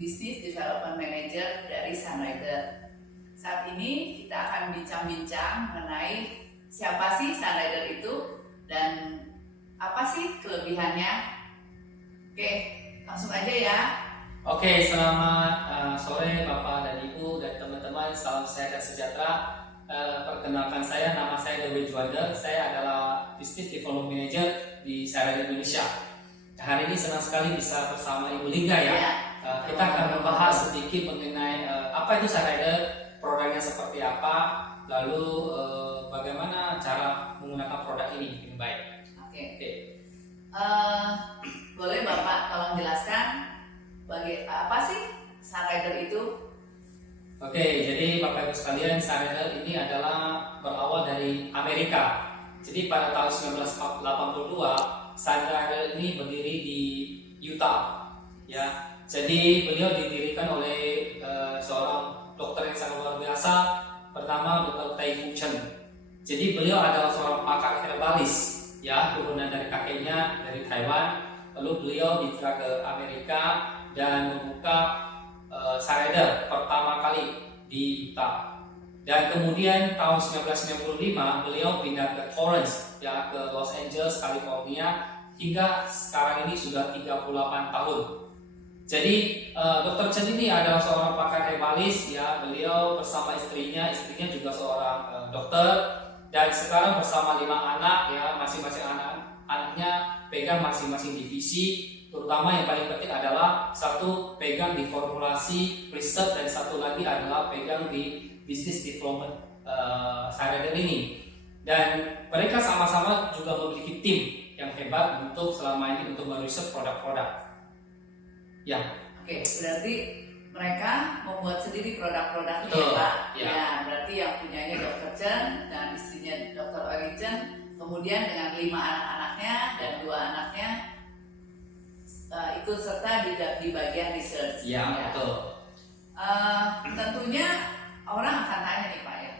Business Development Manager dari Sunrider. Saat ini kita akan bincang-bincang mengenai siapa sih Sunrider itu dan apa sih kelebihannya. Oke, langsung aja ya. Oke, selamat sore Bapak dan Ibu dan teman-teman, salam sehat dan sejahtera. Perkenalkan saya, nama saya Dewi Juanda. Saya adalah Business Development Manager di Sunrider Indonesia. Hari ini senang sekali bisa bersama Ibu Lingga ya. Kita akan membahas sedikit mengenai apa itu Sunrider, produknya seperti apa, lalu bagaimana cara menggunakan produk ini dengan baik. Oke. Boleh Bapak tolong jelaskan apa sih Sunrider itu? Oke, jadi Bapak Ibu sekalian, Sunrider ini adalah berawal dari Amerika. Jadi pada tahun 1982, Sunrider ini berdiri di Utah, ya. Jadi beliau didirikan oleh seorang dokter yang sangat luar biasa, pertama Dr. Tai Fu Chen. Jadi beliau adalah seorang pakar herbalis, ya, turunan dari kakeknya dari Taiwan. Lalu beliau hijrah ke Amerika dan membuka Sunrider pertama kali di Utah. Dan kemudian tahun 1995 beliau pindah ke Torrance, ya, ke Los Angeles, California, hingga sekarang ini sudah 38 tahun. Jadi Dr. Chen ini adalah seorang pakar herbalis, ya. Beliau bersama istrinya juga seorang dokter, dan sekarang bersama 5 anak, ya, masing-masing anaknya pegang masing-masing divisi. Terutama yang paling penting adalah satu pegang di formulasi riset dan satu lagi adalah pegang di business development Sunrider ini. Dan mereka sama-sama juga memiliki tim yang hebat untuk selama ini untuk meriset produk-produk. Ya. Oke, berarti mereka membuat sendiri produk-produknya, Betul, Pak. ya. Ya, berarti yang punyanya Dr. Chen dan istrinya Dr. Origin, kemudian dengan 5 anak-anaknya dan 2 anaknya ikut serta di bagian research. Ya, betul. Tentunya orang akan tanya nih Pak ya,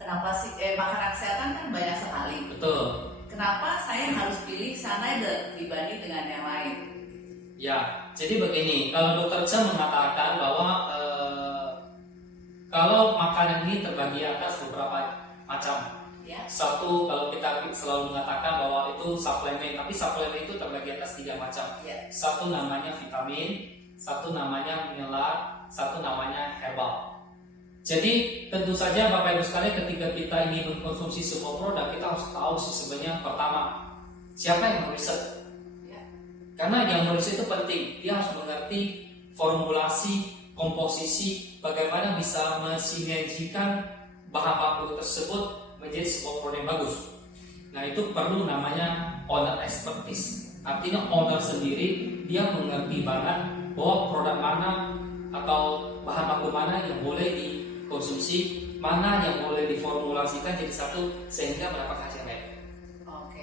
kenapa sih makanan kesehatan kan banyak sekali. Betul. Kenapa saya harus pilih Sunrider dibanding dengan yang lain? Ya, jadi begini, kalau Dr. Chen mengatakan bahwa kalau makanan ini terbagi atas beberapa macam. Ya. Satu, kalau kita selalu mengatakan bahwa itu suplemen, tapi suplemen itu terbagi atas 3 macam. Ya. Satu namanya vitamin, satu namanya mineral, satu namanya herbal. Jadi tentu saja Bapak Ibu sekalian, ketika kita ingin mengkonsumsi sebuah produk, kita harus tahu sih sebenarnya pertama siapa yang meriset. Karena yang meriset itu penting, dia harus mengerti formulasi, komposisi, bagaimana bisa mensinergikan bahan baku tersebut menjadi sebuah produk yang bagus. Nah, itu perlu namanya owner expertise. Artinya owner sendiri dia mengerti banget bahwa produk mana atau bahan baku mana yang boleh dikonsumsi, mana yang boleh diformulasikan jadi satu sehingga mendapatkan hasil baik.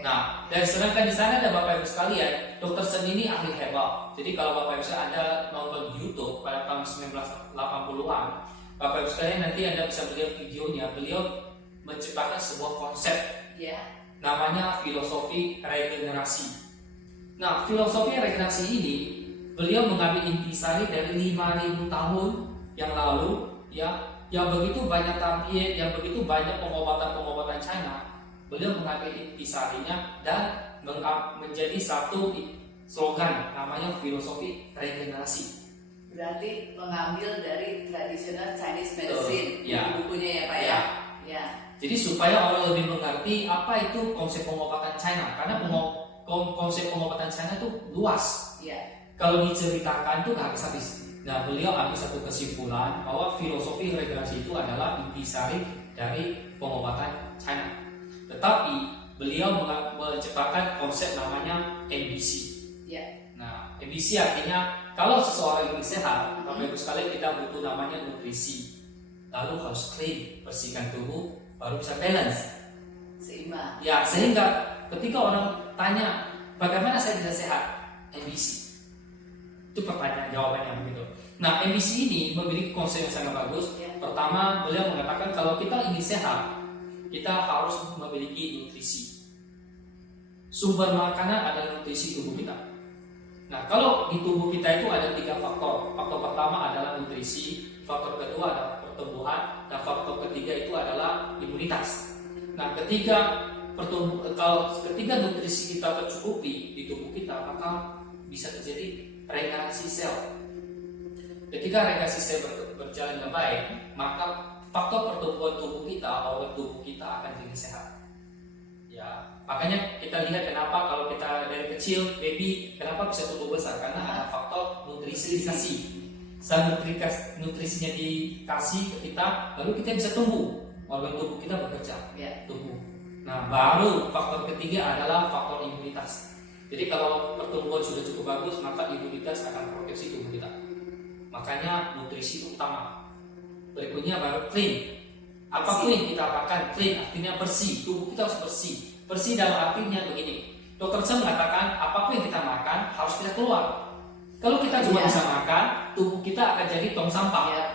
Nah, dan sedangkan di sana ada Bapak Ibu sekalian, Dr. Chen ini ahli herbal. Jadi kalau Bapak Ibu Anda nonton di YouTube pada tahun 1980-an, Bapak Ibu sekalian nanti Anda bisa melihat videonya. Beliau menciptakan sebuah konsep, namanya filosofi regenerasi. Nah, filosofi regenerasi ini beliau mengambil intisari dari 5.000 tahun yang lalu, ya, yang begitu banyak tabir, yang begitu banyak pengobatan-pengobatan China. Beliau mengambil intisarinya dan menjadi satu slogan namanya filosofi regenerasi. Berarti mengambil dari tradisional Chinese medicine, ya. Bukunya ya Pak ya. Ya. Jadi supaya orang lebih mengerti apa itu konsep pengobatan China, karena konsep pengobatan China itu luas. Ya. Kalau diceritakan itu nggak habis-habis. Nah, beliau ambil satu kesimpulan bahwa filosofi regenerasi itu adalah intisari dari pengobatan China. Tetapi beliau menciptakan konsep namanya MBC. Ya. Nah, MBC artinya kalau seseorang ingin sehat, Bapak Ibu sekalian, kita butuh namanya nutrisi. Lalu harus clean, bersihkan tubuh, baru bisa balance, seimbang. Ya, sehingga ketika orang tanya bagaimana saya bisa sehat, MBC. Itu pertanyaan jawabannya begitu. Nah, MBC ini memiliki konsep yang sangat bagus. Pertama, beliau mengatakan kalau kita ingin sehat, kita harus memiliki nutrisi. Sumber makanan adalah nutrisi tubuh kita. Nah, kalau di tubuh kita itu ada 3 faktor. Faktor pertama adalah nutrisi, faktor kedua adalah pertumbuhan, dan faktor ketiga itu adalah imunitas. Nah, ketika nutrisi kita tercukupi di tubuh kita, maka bisa terjadi regenerasi sel. Ketika regenerasi sel berjalan dengan baik, maka faktor pertumbuhan tubuh kita, organ tubuh kita akan jadi sehat. Ya, makanya kita lihat kenapa kalau kita dari kecil baby kenapa bisa tumbuh besar, karena ada faktor nutrisi. Saat nutrisinya dikasih ke kita, lalu kita bisa tumbuh, organ tubuh kita bekerja, tumbuh. Nah, baru faktor ketiga adalah faktor imunitas. Jadi kalau pertumbuhan sudah cukup bagus, maka imunitas akan proteksi tubuh kita. Makanya nutrisi itu utama. Berikutnya baru clean. Apapun yang kita makan, clean artinya bersih. Tubuh kita harus bersih. Bersih dalam artinya begini. Dokter Chen mengatakan apapun yang kita makan harus kita keluar. Kalau kita cuma bisa makan, tubuh kita akan jadi tong sampah.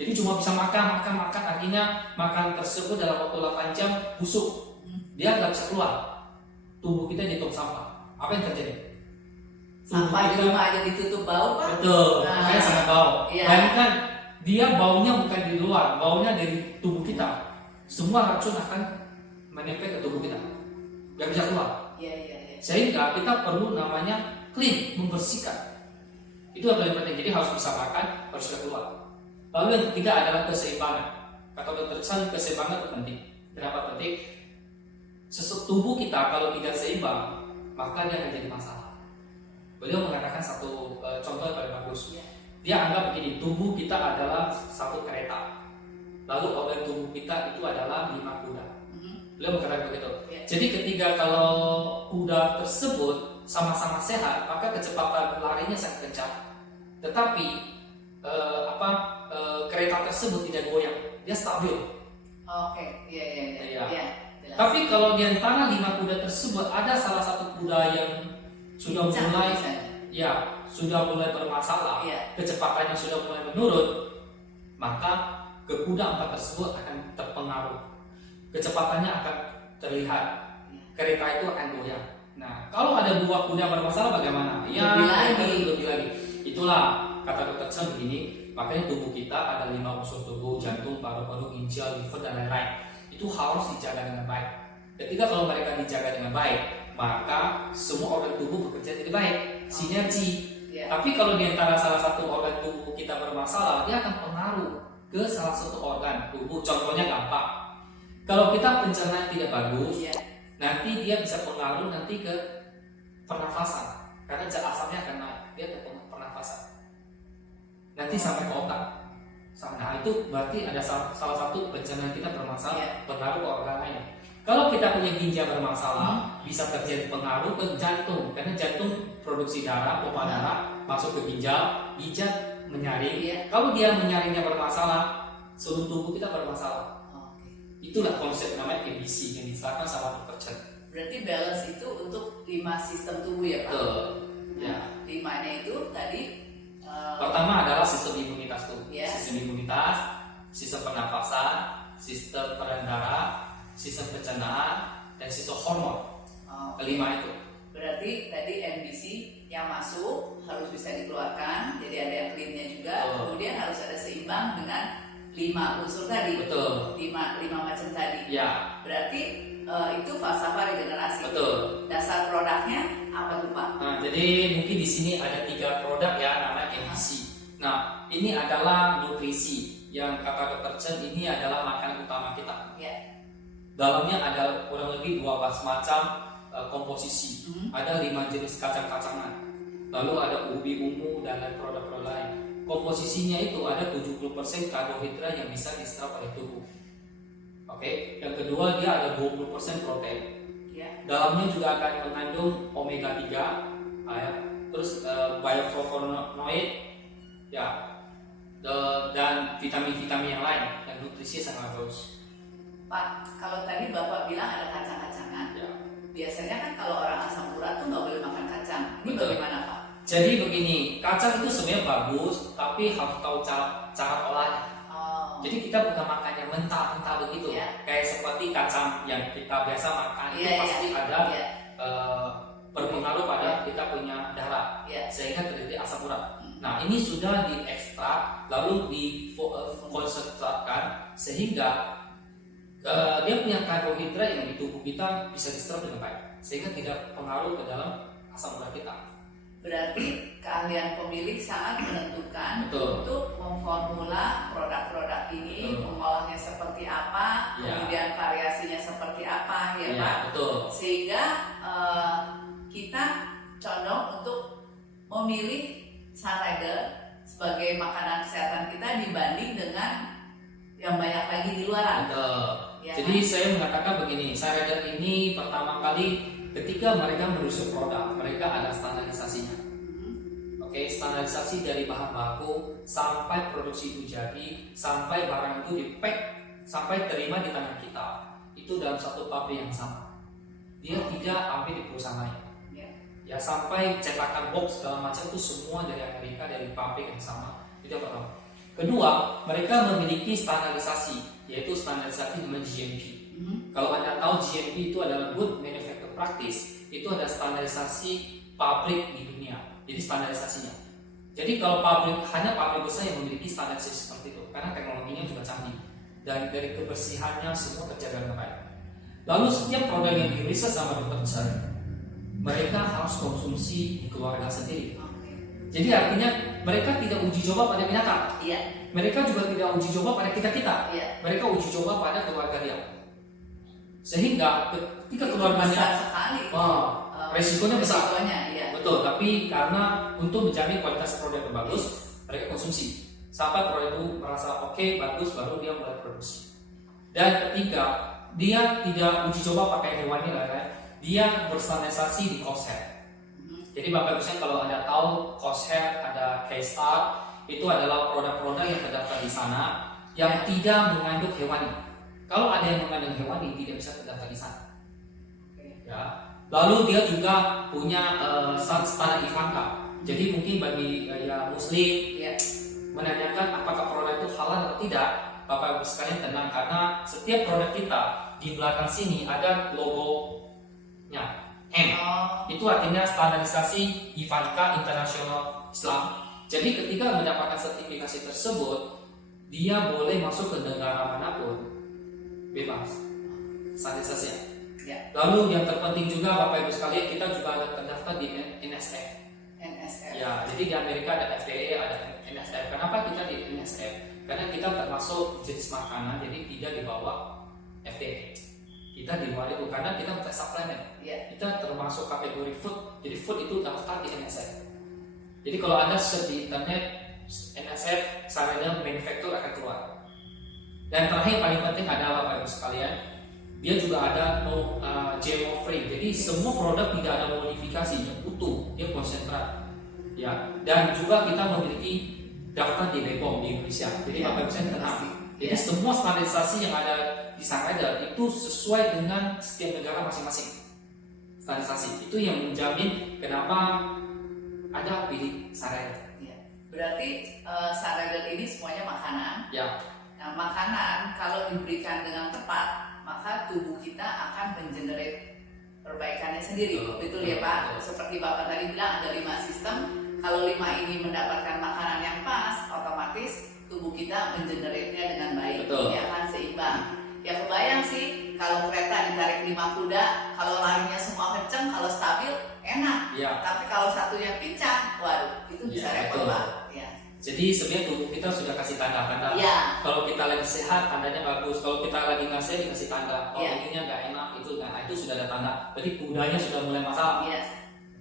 Jadi cuma bisa makan, artinya makan tersebut dalam waktu 8 jam busuk. Dia nggak bisa keluar. Tubuh kita jadi tong sampah. Apa yang terjadi? Sampah di rumah aja ditutup bau kan? Betul, makanya sangat bau. Iya. Bayangkan dia baunya bukan di luar, baunya dari tubuh kita. Semua racun akan menempel ke tubuh kita, nggak bisa keluar. Sehingga kita perlu namanya clean, membersihkan. Itu yang paling penting. Jadi harus bisa makan, harus bisa keluar. Lalu yang ketiga adalah keseimbangan. Kata Dr. Chan, keseimbangan itu penting. Kenapa penting? Tubuh kita kalau tidak seimbang, maka dia akan jadi masalah. Beliau mengatakan satu contoh yang paling bagus. Dia anggap begini, tubuh kita adalah satu kereta. Lalu organ tubuh kita itu adalah 5 kuda. Beliau mengatakan begitu. Jadi ketika kalau kuda tersebut sama-sama sehat, maka kecepatan larinya sangat kencang. Tetapi kereta tersebut tidak goyang, dia stabil. Tapi kalau di antara 5 kuda tersebut ada salah satu kuda yang sudah mulai bermasalah, kecepatannya sudah mulai menurun, maka ke kuda 4 tersebut akan terpengaruh. Kecepatannya akan terlihat, kereta itu akan goyang. Nah, kalau ada 2 kuda bermasalah bagaimana? Lebih lagi. Itulah kata Dr. Chen begini, makanya tubuh kita ada 5 unsur tubuh, jantung, paru-paru, ginjal, liver, dan lain-lain. Itu harus dijaga dengan baik. Ketika kalau mereka dijaga dengan baik, maka semua organ tubuh bekerja dengan baik, sinergi. Tapi kalau di antara salah satu organ tubuh kita bermasalah, dia akan pengaruh ke salah satu organ tubuh. Contohnya gampang. Kalau kita pencernaan tidak bagus, nanti dia bisa pengaruh nanti ke pernafasan, karena zat asamnya akan naik, dia ke pernafasan. Nanti sampai ke otak. Nah, itu berarti ada salah satu pencernaan kita bermasalah, pengaruh ke organ lain. Kalau kita punya ginjal bermasalah, bisa terjadi pengaruh ke jantung, karena jantung produksi darah, pompa darah masuk ke ginjal menyaring. Kalau dia menyaringnya bermasalah, seluruh tubuh kita bermasalah. Itulah konsep namanya ABC yang diserahkan sama Dr. Chen. Berarti balance itu untuk 5 sistem tubuh ya Pak? Betul. Nah, 5-nya itu tadi pertama adalah sistem imunitas tuh. Yes. Sistem imunitas, sistem pernafasan, sistem peredaran darah, sistem pencernaan, dan sistem hormon. Kelima itu. Berarti tadi NBC yang masuk harus bisa dikeluarkan, jadi ada yang clean-nya juga. Kemudian harus ada seimbang dengan 5 unsur tadi. Betul. 5 macam tadi. Ya. Berarti itu falsafah regenerasi. Betul. Dasar produknya apa tuh Pak? Nah, jadi mungkin di sini ada 3 produk ya, namanya NBC. Nah, ini adalah nutrisi yang kata Dr. Chen ini adalah makanan utama kita. Dalamnya ada kurang lebih 12 macam komposisi. Ada 5 jenis kacang-kacangan. Lalu ada ubi ungu dan lain produk-produk lain. Komposisinya itu ada 70% karbohidrat yang bisa diserap oleh tubuh. Oke, yang kedua dia ada 20% protein. Dalamnya juga akan mengandung omega 3, terus bioflavonoid, dan vitamin-vitamin yang lain, dan nutrisi sangat bagus. Pak, kalau tadi Bapak bilang ada kacang-kacangan. Biasanya kan kalau orang asam urat tuh nggak boleh makan kacang. Ini bagaimana Pak? Jadi begini, kacang itu sebenarnya bagus, tapi harus tahu cara olahnya. Jadi kita bukan makannya mentah-mentah begitu, kayak seperti kacang yang kita biasa makan itu pasti ada berpengaruh pada kita punya daya murah, Ya. sehingga terjadi asam urat. Nah, ini sudah diekstrak lalu dikonsentratkan sehingga dia punya karbohidrat yang di tubuh kita bisa diserap dengan baik, sehingga tidak pengaruh ke dalam asam urat kita. Berarti keahlian pemilik sangat menentukan Betul. untuk memformula produk-produk ini, Betul. mengolahnya seperti apa, Ya. kemudian variasinya seperti apa, ya Ya, Pak. betul. Sehingga kita condong untuk memilih Sunrider sebagai makanan kesehatan kita dibanding dengan yang banyak lagi di luaran. Betul. Ya, Jadi saya mengatakan begini, Sunrider ini pertama kali ketika mereka merusak produk, mereka ada standarisasinya. Oke, standarisasi dari bahan baku sampai produksi itu jadi, sampai barang itu di-pack, sampai terima di tangan kita. Itu dalam satu pabrik yang sama. Dia tidak ambil di perusahaan lain. Ya. Ya, sampai cetakan box segala macam itu semua dari Amerika, dari pabrik yang sama. Itu yang pertama. Kedua, mereka memiliki standarisasi, yaitu standarisasi namanya GMP. Kalau Anda tahu GMP itu adalah Good Manufacturing Practice, itu ada standarisasi pabrik di dunia. Jadi standarisasinya. Jadi kalau hanya pabrik besar yang memiliki standarisasi seperti itu, karena teknologinya juga canggih dan dari kebersihannya semua terjaga dengan baik. Lalu setiap produk yang diriset sama dokter Chen, mereka harus konsumsi di keluarga sendiri. Jadi artinya mereka tidak uji coba pada binatang. Iya. Mereka juga tidak uji coba pada kita. Iya. Mereka uji coba pada keluarga dia. Sehingga ketika Itu keluarganya besar sekali. resikonya besar. Resikonya, iya. Betul, tapi karena untuk menjamin kualitas produk yang bagus, mereka konsumsi. Sampai produk itu merasa oke, bagus, baru dia mulai produksi. Dan ketiga, dia tidak uji coba pakai hewani lain-lain, dia berstandarisasi di Crosshair. Jadi Bapak Ibu kalau Anda tahu Crosshair, ada K-Star, itu adalah produk-produk yang terdaftar di sana yang tidak mengandung hewani. Kalau ada yang mengandung hewani, tidak bisa terdaftar di sana. Ya. Lalu dia juga punya standar Ivanka. Jadi mungkin bagi yang Muslim menanyakan apakah produk itu halal atau tidak, Bapak Ibu sekalian tenang karena setiap produk kita di belakang sini ada logonya M. Itu artinya standarisasi Ivanka International Islam. Jadi ketika mendapatkan sertifikasi tersebut, dia boleh masuk ke negara manapun bebas standarisasinya. Ya. Lalu yang terpenting juga Bapak Ibu sekalian, kita juga ada terdaftar di NSF. Ya, jadi di Amerika ada FDA, ada NSF. Kenapa kita di NSF? Karena kita termasuk jenis makanan, jadi tidak di bawah FDA. Kita di bawah itu karena kita bukan suplemen. Kita termasuk kategori food. Jadi food itu daftar di NSF. Jadi kalau Anda search di internet NSF, Sunrider Manufacturer akan keluar. Dan terakhir paling penting adalah Bapak Ibu sekalian, dia juga ada GMO free. Jadi semua produk tidak ada modifikasi, yang utuh, dia konsentrat. Ya, dan juga kita memiliki daftar di BPOM di Indonesia. Jadi Bapak Ibu sekalian tenang. Jadi semua standarisasi yang ada di Sunrider itu sesuai dengan setiap negara masing-masing. Standarisasi itu yang menjamin kenapa ada pilih Sunrider. Berarti Sunrider ini semuanya makanan. Ya. Nah, makanan kalau diberikan dengan tepat, maka tubuh kita akan mengenerate perbaikannya sendiri. Betul ya Pak? Seperti Bapak tadi bilang ada 5 sistem. Kalau 5 ini mendapatkan makanan yang pas, otomatis tubuh kita mengenerate-nya dengan baik. Betul. Ya kan, seimbang. Ya kebayang sih kalau kereta ditarik 5 kuda, kalau larinya semua kenceng, kalau stabil enak. Ya. Tapi kalau satunya pincang, waduh, itu bisa repot Pak. Ya. Jadi sebenarnya tubuh kita sudah kasih tanda-tanda. Ya. Kalau kita lagi sehat, tandanya bagus. Kalau kita lagi nggak sehat, dikasih tanda. Oh, Ya. ininya nggak enak, itu sudah ada tanda. Berarti kudanya sudah mulai masalah. Iya.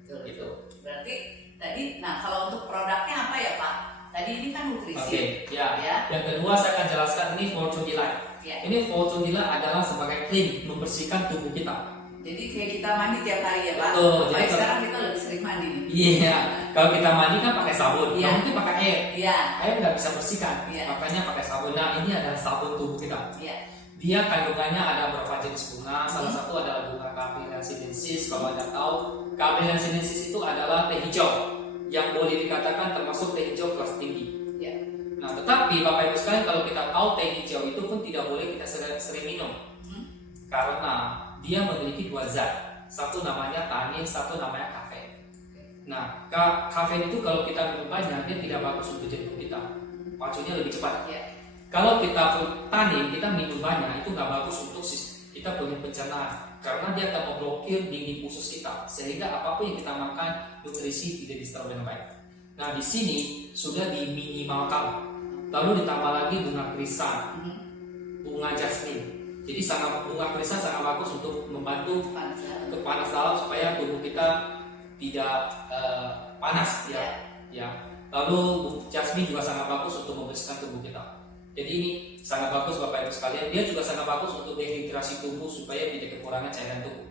Betul. Gitu. Berarti tadi, nah kalau untuk produknya apa ya Pak? Tadi ini kan nutrisi. Oke, ya. Ya. Yang kedua saya akan jelaskan ini Fortune Delight. Ya. Ini Fortune Delight adalah sebagai clean, membersihkan tubuh kita. Jadi kayak kita mandi tiap hari ya Pak. Betul. Apalagi Jadi sekarang kita lebih sering mandi nih. Iya. Kalau kita mandi kan pakai sabun, Iya. nah, mungkin pakai air. Iya. Air nggak bisa bersihkan, Iya. makanya pakai sabun. Nah, ini adalah sabun tubuh kita. Iya. Dia kandungannya ada beberapa jenis bunga. Salah satu adalah bunga Camellia sinensis. Kalau Anda tahu, Camellia sinensis itu adalah teh hijau yang boleh dikatakan termasuk teh hijau kelas tinggi. Iya. Nah, tetapi Bapak Ibu sekalian, kalau kita tahu teh hijau itu pun tidak boleh kita sering minum karena dia memiliki 2 zat. Satu namanya tanin, satu namanya kafein. Nah, kafein itu kalau kita minum banyak, dia tidak bagus untuk jantung kita. Pacunya lebih cepat. Ya. Kalau kita tanin, kita minum banyak, itu nggak bagus untuk kita punya pencernaan. Karena dia akan memblokir dinding usus kita. Sehingga apapun yang kita makan, nutrisi tidak diserap dengan baik. Nah, di sini sudah diminimalkan. Lalu ditambah lagi bunga krisan, bunga jasmine. Jadi bunga krisan sangat bagus untuk membantu untuk panas dalam supaya tubuh kita tidak panas ya. Lalu jasmine juga sangat bagus untuk membersihkan tubuh kita. Jadi ini sangat bagus Bapak Ibu sekalian. Dia juga sangat bagus untuk dehidrasi tubuh supaya tidak kekurangan cairan tubuh.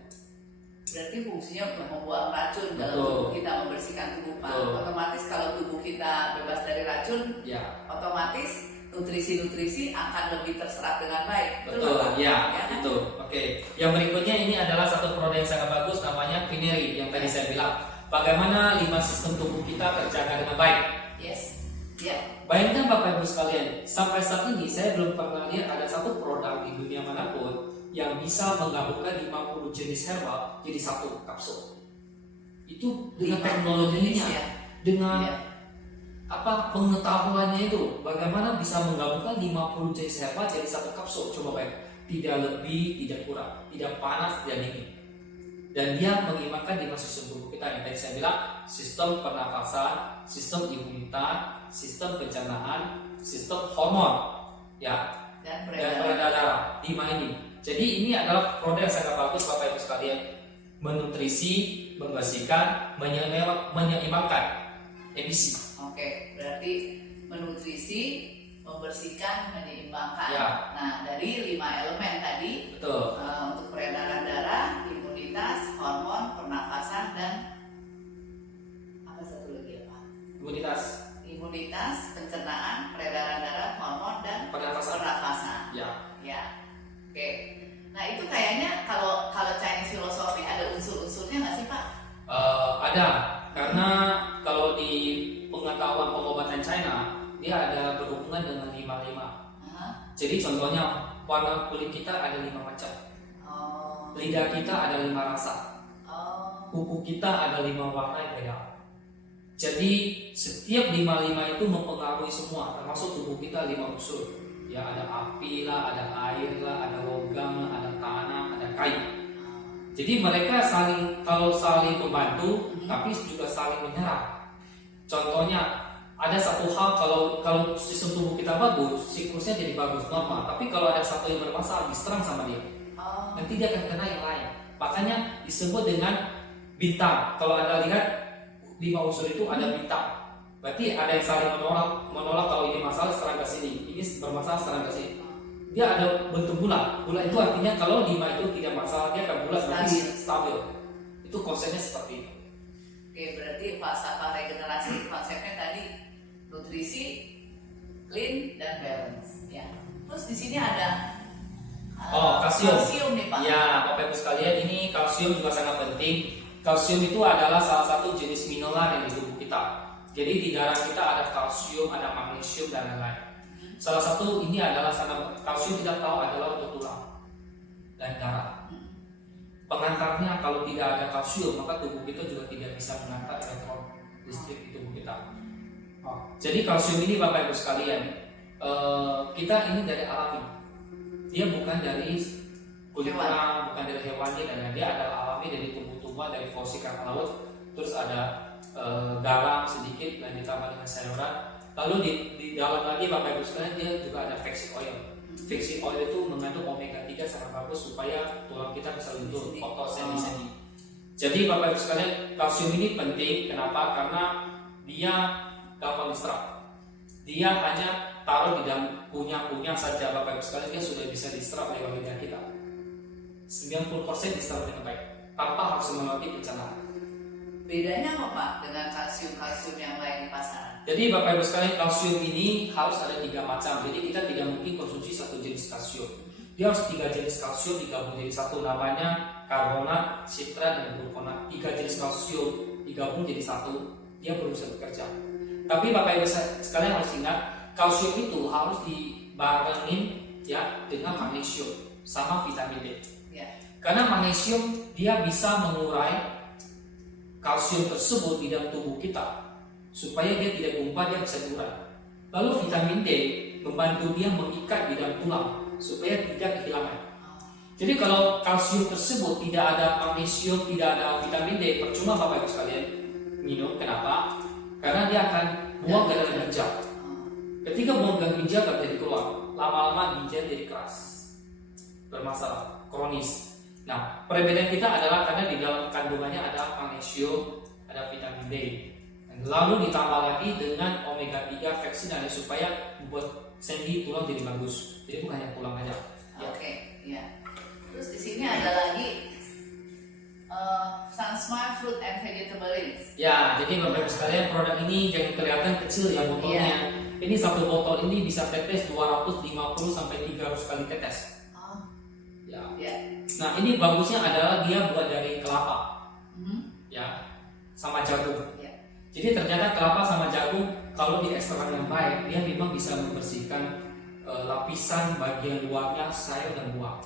Berarti fungsinya untuk membuang racun dalam Betul. tubuh kita, membersihkan tubuh Pak. Betul. Otomatis kalau tubuh kita bebas dari racun, Ya. otomatis nutrisi-nutrisi akan lebih terserap dengan baik. Betul, Pak? ya, kan? itu. Oke. Yang berikutnya ini adalah satu produk yang sangat bagus namanya Pineri yang tadi saya bilang. Bagaimana 5 sistem tubuh kita terjaga dengan baik. Yes. Ya. Bayangkan Bapak Ibu sekalian, sampai saat ini saya belum pernah lihat ada satu produk di dunia manapun yang bisa menggabungkan 50 jenis herbal jadi satu kapsul. Itu dengan teknologinya, Ya. dengan Ya. pengetahuannya itu, bagaimana bisa menggabungkan 50 jenis herbal jadi satu kapsul. Coba bayangkan, tidak lebih, tidak kurang, tidak panas, tidak dingin. Dan dia mengimbangkan 5 sistem tubuh kita yang tadi saya bilang, sistem pernafasan, sistem imunitas, sistem pencernaan, sistem hormon, ya, Dan dan peredaran. peredaran darah. 5 ini. Jadi ini adalah produk yang sangat bagus Bapak Ibu sekalian, menutrisi, membersihkan, menyeimbangkan emisi. Oke, berarti menutrisi, membersihkan, menyeimbangkan. Ya. Nah, dari 5 elemen tadi, Betul. untuk peredaran darah, imunitas, hormon, pernafasan, dan apa satu lagi ya Pak? Imunitas, pencernaan, peredaran darah, hormon, dan Pernafasan. Ya. Ya. Oke. Nah itu kayaknya kalau Chinese filosofi ada unsur-unsurnya nggak sih Pak? Ada, karena kalau di pengetahuan pengobatan China dia ada berhubungan dengan 5-5. Aha. Jadi contohnya warna kulit kita ada 5 macam, Oh. lidah kita ada 5 rasa, Oh. kuku kita ada 5 warna yang beda. Jadi setiap 5-5 itu mempengaruhi semua, termasuk tubuh kita 5 unsur. Ya ada api lah, ada air lah, ada logam lah, ada tanah, ada kayu. Jadi mereka kalau saling membantu, tapi juga saling menyerang. Contohnya ada satu hal kalau sistem tubuh kita bagus, siklusnya jadi bagus normal. Tapi kalau ada satu yang bermasalah, diserang sama dia, Oh. nanti dia akan kena yang lain. Makanya disebut dengan bintang. Kalau Anda lihat 5 unsur itu ada bintang. Berarti ada yang saling menolak kalau ini masalah serang ke sini, ini bermasalah serang ke sini. Dia ada bentuk bulat. Bulat itu artinya kalau 5 itu tidak masalah, dia akan bulat berarti stabil. Itu konsepnya seperti itu. Oke, berarti falsafah regenerasi konsepnya tadi nutrisi, clean, dan balance. Ya. Terus di sini ada kalsium nih Pak. Ya, Bapak Ibu sekalian, ini kalsium juga sangat penting. Kalsium itu adalah salah satu jenis mineral yang di tubuh kita. Jadi di darah kita ada kalsium, ada magnesium, dan lain-lain. Salah satu ini adalah kalsium kita tahu adalah untuk tulang dan darah. Pengantarnya kalau tidak ada kalsium maka tubuh kita juga tidak bisa mengantar elektron listrik di tubuh kita. Jadi kalsium ini Bapak Ibu sekalian, kita ini dari alami. Dia bukan dari kulit orang, bukan dari hewannya, dan dia adalah alami dari tumbuh-tumbuhan, dari fosil karang laut. Terus ada garam sedikit dan ditambah dengan sayuran. Lalu di dalam lagi Bapak Ibu sekalian dia juga ada flaxseed oil. Flaxseed oil itu mengandung omega 3 sangat bagus supaya tulang kita bisa luntur, otot, sendi-sendi. Jadi Bapak Ibu sekalian, kalsium ini penting. Kenapa? Karena dia gampang diserap. Dia hanya taruh di dalam punya saja Bapak Ibu sekalian, dia sudah bisa diserap oleh lidah kita. 90% diserap dengan baik tanpa harus melalui pencernaan. Bedanya apa Pak dengan kalsium yang lain di pasaran? Jadi Bapak Ibu sekalian, kalsium ini harus ada 3 macam. Jadi kita tidak mungkin konsumsi satu jenis kalsium. Dia harus 3 jenis kalsium digabung jadi satu, namanya karbonat, sitrat, dan glukonat. 3 jenis kalsium digabung jadi satu, dia baru bisa bekerja. Tapi Bapak Ibu sekalian harus ingat, kalsium itu harus dibarengin ya dengan magnesium sama vitamin D. Ya. Karena magnesium dia bisa mengurai kalsium tersebut di dalam tubuh kita supaya dia tidak gumpal, dia bisa diurai. Lalu vitamin D membantu dia mengikat di dalam tulang supaya tidak kehilangan. Jadi kalau kalsium tersebut tidak ada magnesium, tidak ada vitamin D, percuma Bapak Ibu sekalian minum. Kenapa? Karena dia akan buang ke dalam ginjal. Ketika buang ke ginjal gak jadi keluar, lama-lama ginjal jadi keras, bermasalah, kronis. Nah, perbedaan kita adalah karena di dalam kandungannya ada magnesium, ada vitamin D. Lalu ditambah lagi dengan omega 3 vaksin supaya membuat sendi tulang jadi bagus. Jadi bukan hanya tulang aja. Oke, ya. Terus di sini ada lagi Sunsmile Fruit and Vegetables. Ya, jadi Bapak Ibu sekalian, produk ini jangan kelihatan kecil ya botolnya. Ini satu botol ini bisa tetes 250 sampai 300 kali tetes. Ya. Nah, ini bagusnya adalah dia buat dari kelapa. Ya, sama jagung. Jadi ternyata kelapa sama jagung kalau diekstrak yang baik, dia memang bisa membersihkan lapisan bagian luarnya sayur dan buah.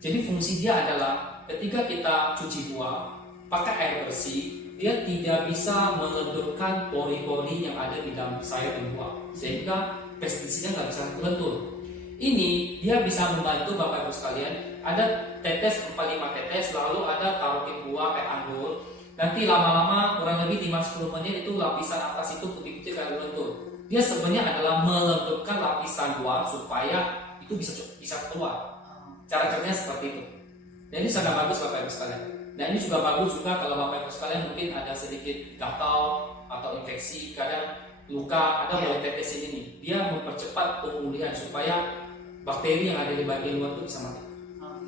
Jadi fungsi dia adalah ketika kita cuci buah pakai air bersih, dia tidak bisa meledurkan pori-pori yang ada di dalam sayur dan buah, sehingga pestisida nggak bisa melentur. Ini dia bisa membantu Bapak Ibu sekalian. Ada tetes 4-5 tetes, lalu ada taruh di buah kayak anggur. Nanti lama-lama kurang lebih 5-10 menit itu lapisan atas itu putih-putih kayak lentur. Dia sebenarnya adalah melembutkan lapisan luar supaya itu bisa keluar. Cara kerjanya seperti itu. Dan ini sangat bagus Bapak Ibu sekalian. Dan ini juga bagus juga kalau Bapak Ibu sekalian mungkin ada sedikit gatal atau infeksi, kadang luka, ada boleh tetesin ini. Dia mempercepat pemulihan supaya bakteri yang ada di bagian luar itu bisa mati.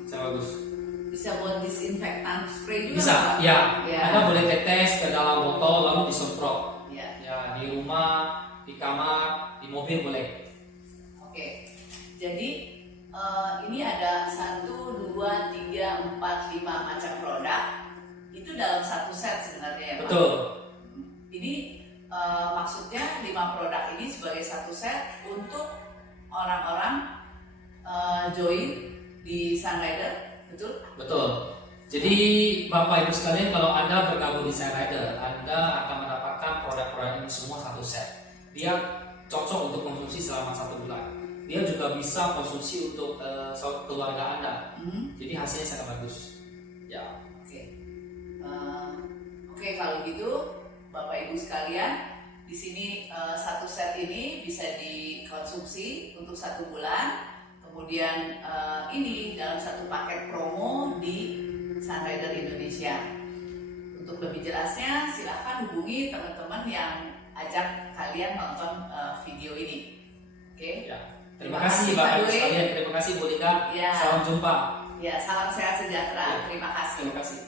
Sangat bagus. Bisa buat disinfektan spray juga. Bisa, ya. Anda boleh tetes ke dalam botol lalu disemprot. Ya, di rumah, di kamar, di mobil boleh. Oke. Jadi ini ada 1, 2, 3, 4, 5 macam produk. Itu dalam satu set sebenarnya ya Pak? Betul. Ini maksudnya 5 produk ini sebagai satu set untuk orang-orang join di Sunrider, betul? Betul. Jadi Bapak Ibu sekalian, kalau Anda bergabung di Sunrider, Anda akan mendapatkan produk-produk ini semua satu set. Dia cocok untuk konsumsi selama 1 bulan. Dia juga bisa konsumsi untuk keluarga Anda. Jadi hasilnya sangat bagus. Ya. Oke, kalau gitu Bapak Ibu sekalian, di sini satu set ini bisa dikonsumsi untuk 1 bulan. Kemudian ini dalam satu paket promo di Sunrider Indonesia. Untuk lebih jelasnya silakan hubungi teman-teman yang ajak kalian nonton video ini. Oke. Ya. Terima kasih Bapak Ibu sekalian, terima kasih Bu Linda. Ya. Salam jumpa. Ya, salam sehat sejahtera. Ya. Terima kasih. Terima kasih.